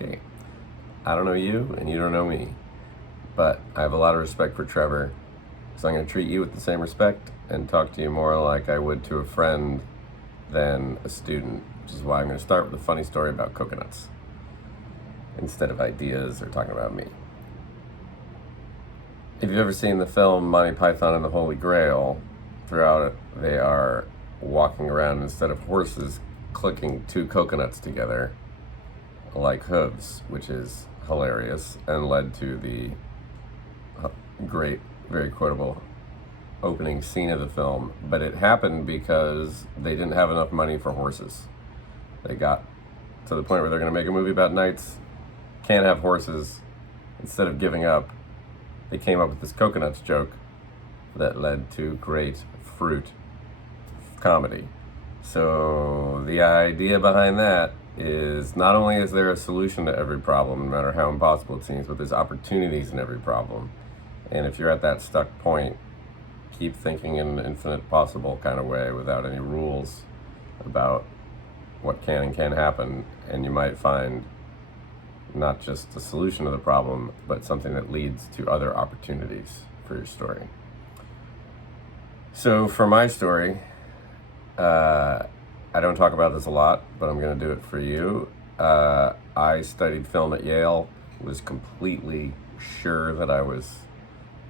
okay. I don't know you, and you don't know me, but I have a lot of respect for Trevor, so I'm going to treat you with the same respect and talk to you more like I would to a friend than a student, which is why I'm going to start with a funny story about coconuts instead of ideas or talking about me. If you've ever seen the film Monty Python and the Holy Grail, throughout it, they are walking around instead of horses, clicking two coconuts together like hooves, which is hilarious and led to the great, very quotable opening scene of the film. But it happened because they didn't have enough money for horses. They got to the point where they're going to make a movie about knights, can't have horses. Instead of giving up, they came up with this coconuts joke that led to great fruit comedy. So the idea behind that is not only is there a solution to every problem, no matter how impossible it seems, but there's opportunities in every problem. And if you're at that stuck point, keep thinking in an infinite possible kind of way without any rules about what can and can't happen, and you might find not just a solution to the problem, but something that leads to other opportunities for your story. So for my story, I don't talk about this a lot, but I'm going to do it for you. I studied film at Yale, was completely sure that I was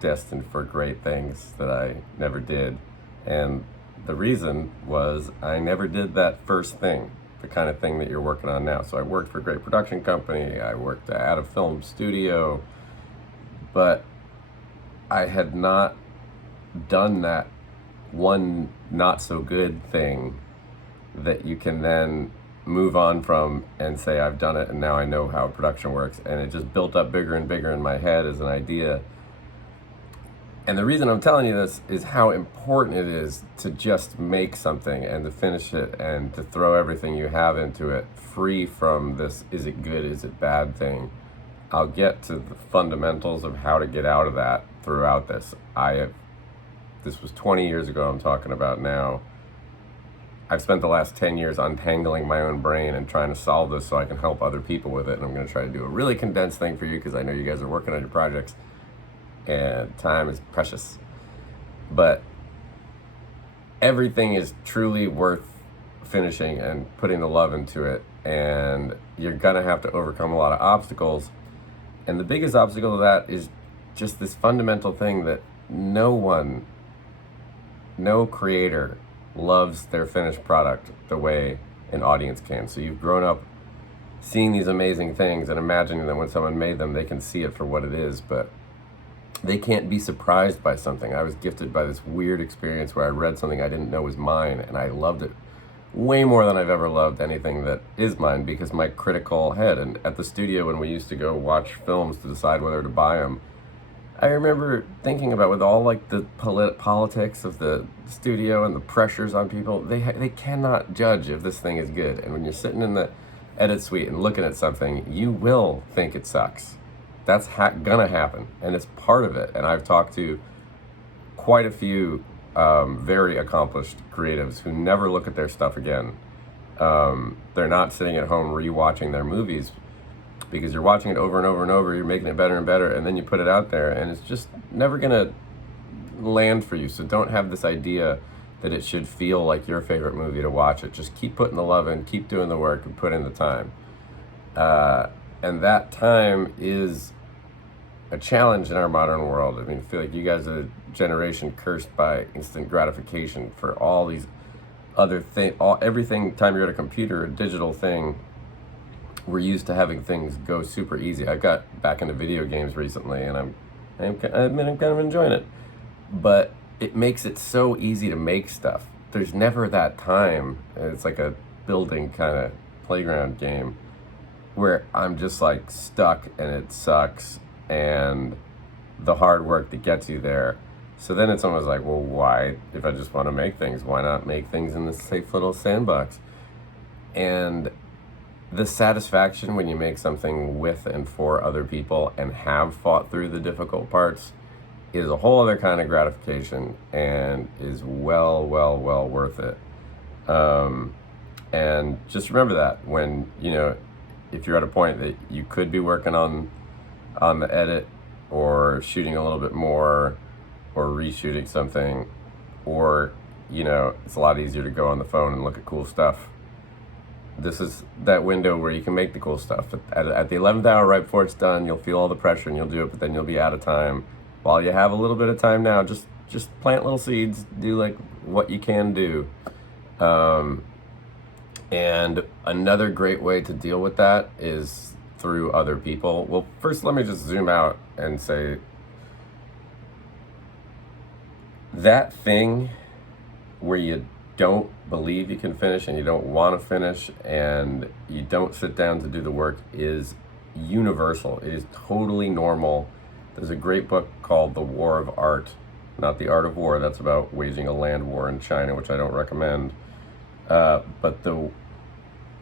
destined for great things that I never did. And the reason was I never did that first thing, the kind of thing that you're working on now. So I worked for a great production company, I worked at a film studio, but I had not done that one not so good thing that you can then move on from and say, I've done it and now I know how production works. And it just built up bigger and bigger in my head as an idea. And the reason I'm telling you this is how important it is to just make something and to finish it and to throw everything you have into it, free from this is it good, is it bad thing. I'll get to the fundamentals of how to get out of that throughout this. This was 20 years ago I'm talking about now. I've spent the last 10 years untangling my own brain and trying to solve this so I can help other people with it. And I'm going to try to do a really condensed thing for you because I know you guys are working on your projects and time is precious. But everything is truly worth finishing and putting the love into it. And you're going to have to overcome a lot of obstacles. And the biggest obstacle to that is just this fundamental thing that no creator loves their finished product the way an audience can. So you've grown up seeing these amazing things and imagining that when someone made them, they can see it for what it is, but they can't be surprised by something. I was gifted by this weird experience where I read something I didn't know was mine, and I loved it way more than I've ever loved anything that is mine, because my critical head, and at the studio when we used to go watch films to decide whether to buy them, I remember thinking about, with all like the politics of the studio and the pressures on people, they cannot judge if this thing is good. And when you're sitting in the edit suite and looking at something, you will think it sucks. That's gonna happen, and it's part of it. And I've talked to quite a few very accomplished creatives who never look at their stuff again. They're not sitting at home rewatching their movies, because you're watching it over and over and over, you're making it better and better, and then you put it out there, and it's just never gonna land for you. So don't have this idea that it should feel like your favorite movie to watch it. Just keep putting the love in, keep doing the work, and put in the time. And that time is a challenge in our modern world. I mean, I feel like you guys are a generation cursed by instant gratification for all these other things. Everything, time you're at a computer, a digital thing, we're used to having things go super easy. I got back into video games recently, and I admit I'm kind of enjoying it. But it makes it so easy to make stuff. There's never that time. It's like a building kind of playground game where I'm just like stuck and it sucks, and the hard work that gets you there. So then it's almost like, well, why, if I just want to make things, why not make things in this safe little sandbox? And the satisfaction when you make something with and for other people and have fought through the difficult parts is a whole other kind of gratification, and is well worth it. And just remember that when, if you're at a point that you could be working on the edit or shooting a little bit more or reshooting something, or it's a lot easier to go on the phone and look at cool stuff. This is that window where you can make the cool stuff. At the 11th hour, right before it's done, you'll feel all the pressure and you'll do it, but then you'll be out of time. While you have a little bit of time now, just plant little seeds, do like what you can do. And another great way to deal with that is through other people. Well, first, let me just zoom out and say that thing where you don't believe you can finish and you don't want to finish and you don't sit down to do the work is universal. It is totally normal. There's a great book called The War of Art, not The Art of War. That's about waging a land war in China, which I don't recommend. But the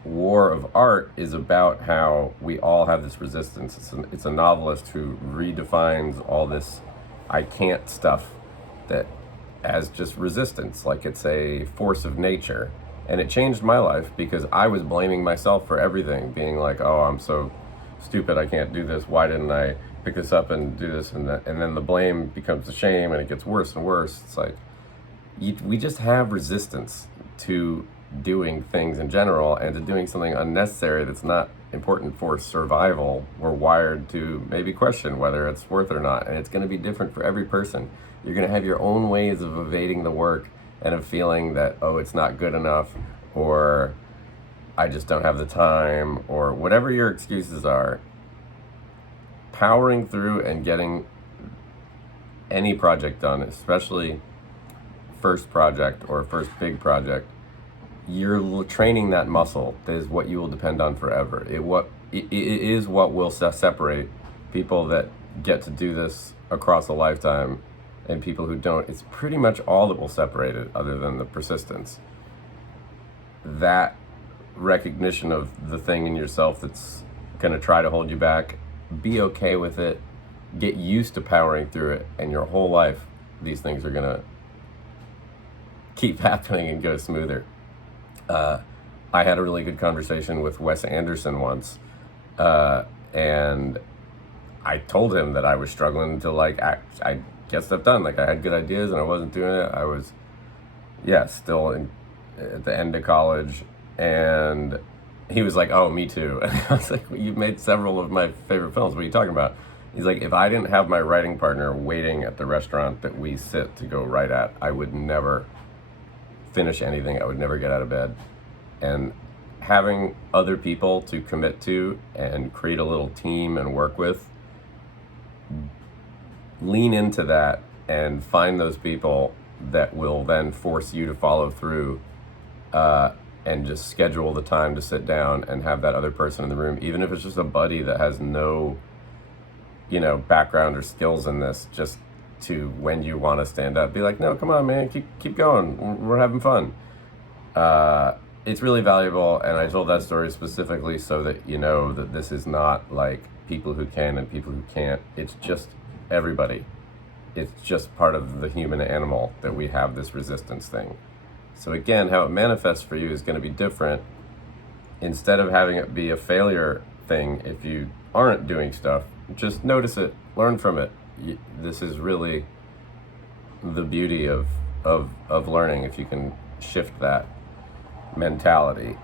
War of Art is about how we all have this resistance. It's a novelist who redefines all this I can't stuff that as just resistance, like it's a force of nature. And it changed my life because I was blaming myself for everything, being like, oh, I'm so stupid, I can't do this, why didn't I pick this up and do this and that? And then the blame becomes the shame and it gets worse and worse. It's like we just have resistance to doing things in general and to doing something unnecessary that's not important for survival. We're wired to maybe question whether it's worth it or not, and it's going to be different for every person. You're going to have your own ways of evading the work and of feeling that, oh, it's not good enough, or I just don't have the time, or whatever your excuses are. Powering through and getting any project done, especially first project or first big project, you're training that muscle. That is what you will depend on forever. It is what will separate people that get to do this across a lifetime and people who don't. It's pretty much all that will separate it, other than the persistence. That recognition of the thing in yourself that's going to try to hold you back, be okay with it, get used to powering through it, and your whole life these things are going to keep happening and go smoother. I had a really good conversation with Wes Anderson once, and I told him that I was struggling to I get stuff done. Like, I had good ideas and I wasn't doing it. I was, still at the end of college, and he was like, oh, me too. And I was like, well, you've made several of my favorite films. What are you talking about? He's like, if I didn't have my writing partner waiting at the restaurant that we sit to go write at, I would never finish anything. I would never get out of bed. And having other people to commit to and create a little team and work with, lean into that and find those people that will then force you to follow through, and just schedule the time to sit down and have that other person in the room, even if it's just a buddy that has no background or skills in this, just to, when you want to stand up, be like, no, come on, man, keep going, we're having fun. It's really valuable, and I told that story specifically so that you know that this is not like people who can and people who can't. It's just everybody. It's just part of the human animal that we have this resistance thing. So again, how it manifests for you is going to be different. Instead of having it be a failure thing, if you aren't doing stuff, just notice it, learn from it. This is really the beauty of learning, if you can shift that mentality.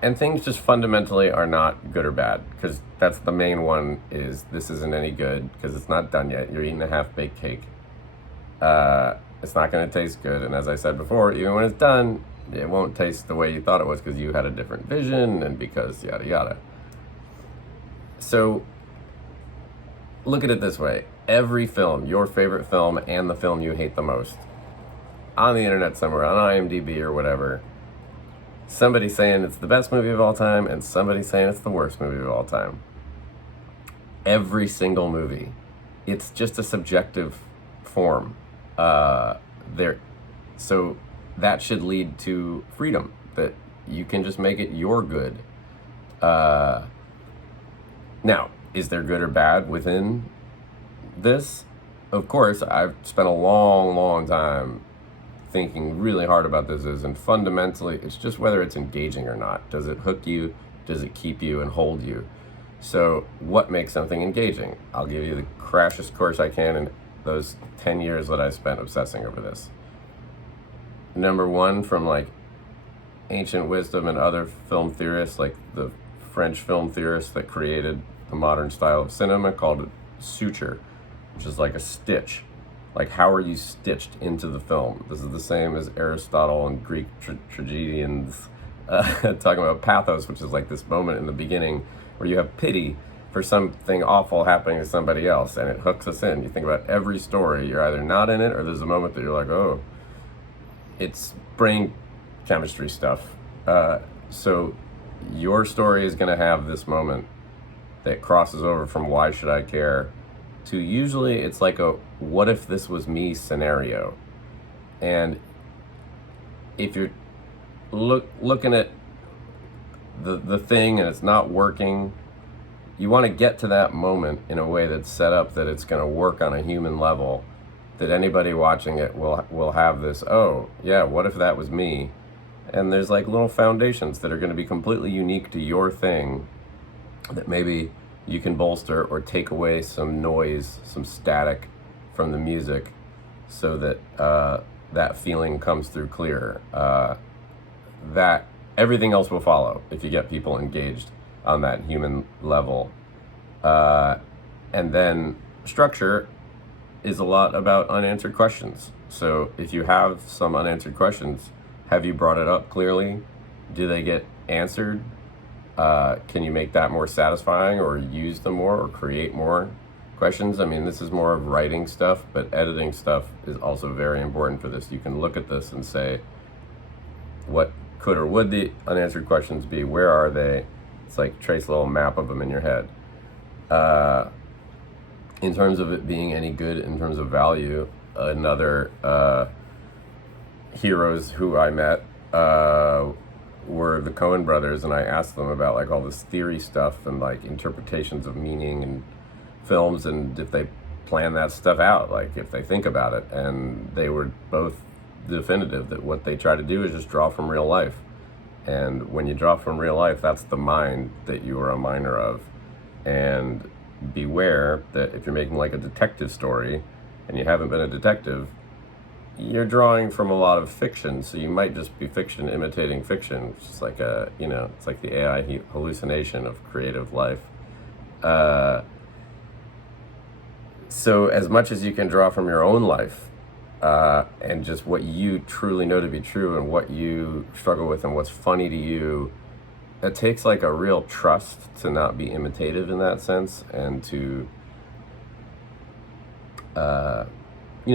And things just fundamentally are not good or bad, because that's the main one, is this isn't any good because it's not done yet. You're eating a half-baked cake. It's not going to taste good, and as I said before, even when it's done, it won't taste the way you thought it was because you had a different vision and because yada yada. So look at it this way. Every film, your favorite film and the film you hate the most, on the internet somewhere, on IMDb or whatever, somebody saying it's the best movie of all time and somebody saying it's the worst movie of all time. Every single movie. It's just a subjective form. So that should lead to freedom, that you can just make it your good. Now, is there good or bad within this? Of course, I've spent a long time thinking really hard about this, and fundamentally, it's just whether it's engaging or not. Does it hook you? does it keep you and hold you? So what makes something engaging? I'll give you the crashest course I can in those 10 years that I spent obsessing over this. Number one, from like ancient wisdom and other film theorists, like the French film theorists that created the modern style of cinema, called it suture, which is like a stitch. Like, how are you stitched into the film? This is the same as Aristotle and Greek tragedians talking about pathos, which is like this moment in the beginning where you have pity for something awful happening to somebody else, and it hooks us in. You think about every story, you're either not in it, or there's a moment that you're like, oh, it's brain chemistry stuff. So your story is going to have this moment that crosses over from why should I care to usually it's like a what if this was me scenario. And if you're looking at the thing and it's not working, you want to get to that moment in a way that's set up that it's going to work on a human level, that anybody watching it will have this, oh yeah, what if that was me? And there's like little foundations that are going to be completely unique to your thing that maybe you can bolster or take away some noise, some static from the music, so that that feeling comes through clearer. That everything else will follow if you get people engaged on that human level. And then structure is a lot about unanswered questions. So if you have some unanswered questions, have you brought it up clearly? Do they get answered? Can you make that more satisfying, or use them more, or create more questions? I mean, this is more of writing stuff, but editing stuff is also very important for this. You can look at this and say, what could or would the unanswered questions be? Where are they? It's like trace a little map of them in your head. In terms of it being any good, in terms of value, another heroes who I met were the Coen brothers, and I asked them about like all this theory stuff and like interpretations of meaning and films, and if they plan that stuff out, like if they think about it. And they were both definitive that what they try to do is just draw from real life. And when you draw from real life, that's the mind that you are a miner of. And beware that if you're making like a detective story and you haven't been a detective, you're drawing from a lot of fiction, so you might just be fiction imitating fiction. It's just like a, it's like the AI hallucination of creative life. So as much as you can draw from your own life, and just what you truly know to be true and what you struggle with and what's funny to you, it takes like a real trust to not be imitative in that sense, and to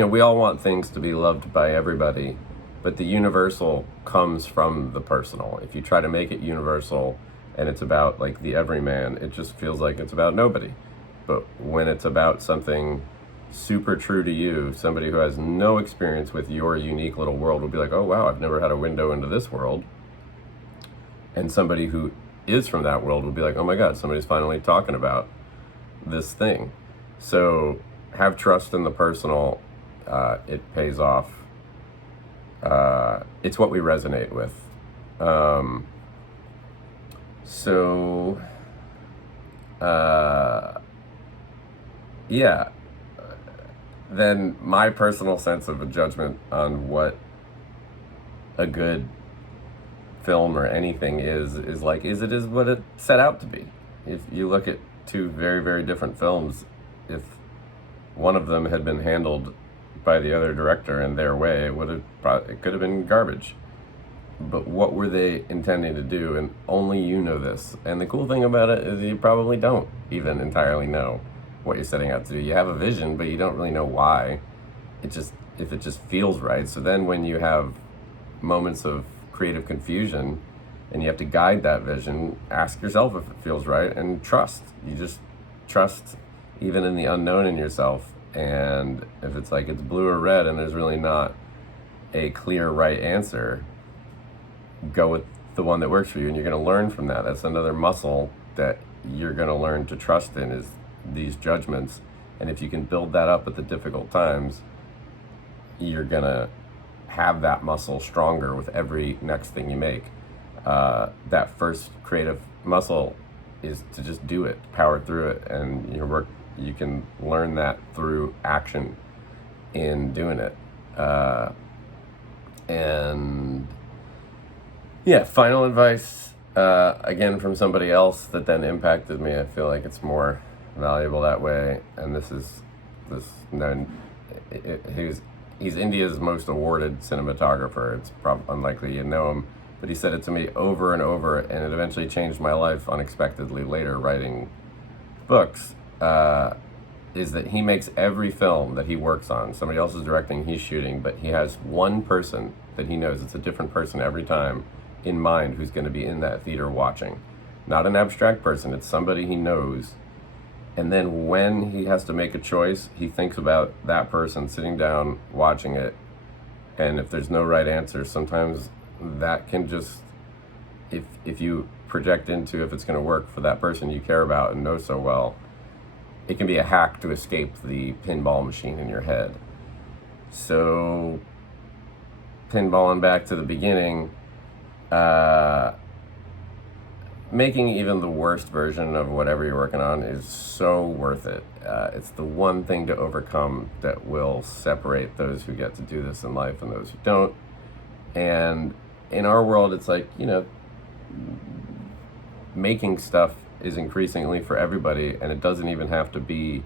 we all want things to be loved by everybody, but the universal comes from the personal. If you try to make it universal and it's about like the everyman, it just feels like it's about nobody. But when it's about something super true to you, somebody who has no experience with your unique little world will be like, oh wow, I've never had a window into this world. And somebody who is from that world will be like, oh my God, somebody's finally talking about this thing. So have trust in the personal. It pays off. It's what we resonate with. Yeah. Then my personal sense of a judgment on what a good film or anything is like, is what it set out to be. If you look at two very, very different films, if one of them had been handled by the other director in their way, it could have been garbage. But what were they intending to do? And only you know this. And the cool thing about it is you probably don't even entirely know what you're setting out to do. You have a vision, but you don't really know why. If it just feels right. So then when you have moments of creative confusion and you have to guide that vision, ask yourself if it feels right, and trust. You just trust even in the unknown in yourself. And if it's like it's blue or red and there's really not a clear right answer, go with the one that works for you, and you're going to learn from that. That's another muscle that you're going to learn to trust in, is these judgments. And if you can build that up at the difficult times, you're going to have that muscle stronger with every next thing you make. That first creative muscle is to just do it, power through it, and your work, you can learn that through action in doing it. And yeah, final advice, again from somebody else that then impacted me. I feel like it's more valuable that way. And he's India's most awarded cinematographer. It's unlikely you know him, but he said it to me over and over, and it eventually changed my life unexpectedly later writing books. Is that he makes every film that he works on, somebody else is directing, he's shooting, but he has one person that he knows, it's a different person every time, in mind, who's going to be in that theater watching. Not an abstract person, it's somebody he knows. And then when he has to make a choice, he thinks about that person sitting down watching it. And if there's no right answer, sometimes that can just, if you project into if it's going to work for that person you care about and know so well, it can be a hack to escape the pinball machine in your head. So, pinballing back to the beginning, making even the worst version of whatever you're working on is so worth it. It's the one thing to overcome that will separate those who get to do this in life and those who don't. And in our world, it's like, making stuff is increasingly for everybody, and it doesn't even have to be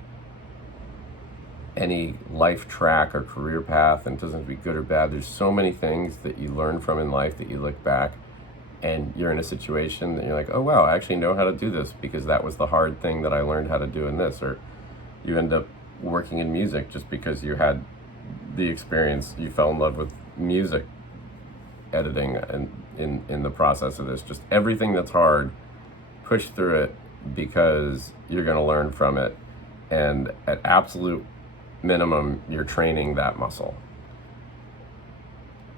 any life track or career path, and it doesn't have to be good or bad. There's so many things that you learn from in life that you look back and you're in a situation that you're like, oh wow, I actually know how to do this because that was the hard thing that I learned how to do in this. Or you end up working in music just because you had the experience, you fell in love with music editing and in the process of this. Just everything that's hard, push through it because you're going to learn from it, and at absolute minimum you're training that muscle.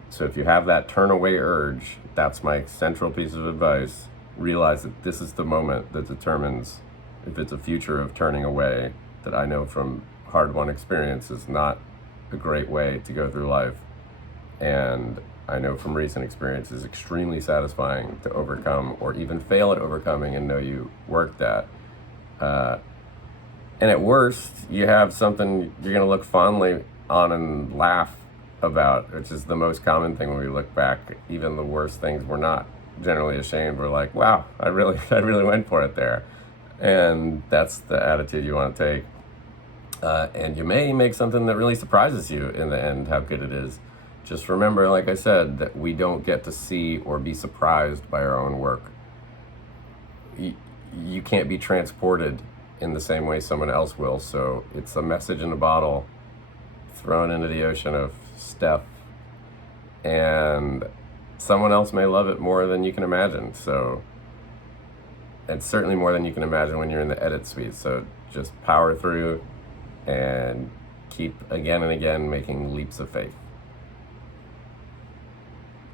So if you have that turn away urge, that's my central piece of advice. Realize that this is the moment that determines if it's a future of turning away, that I know from hard-won experience is not a great way to go through life. And I know from recent experience is extremely satisfying to overcome or even fail at overcoming and know you worked at. And at worst, you have something you're going to look fondly on and laugh about, which is the most common thing when we look back. Even the worst things, we're not generally ashamed. We're like, wow, I really went for it there. And that's the attitude you want to take. And you may make something that really surprises you in the end, how good it is. Just remember, like I said, that we don't get to see or be surprised by our own work. You can't be transported in the same way someone else will. So it's a message in a bottle thrown into the ocean of stuff, and someone else may love it more than you can imagine. So, and certainly more than you can imagine when you're in the edit suite. So just power through and keep again and again making leaps of faith.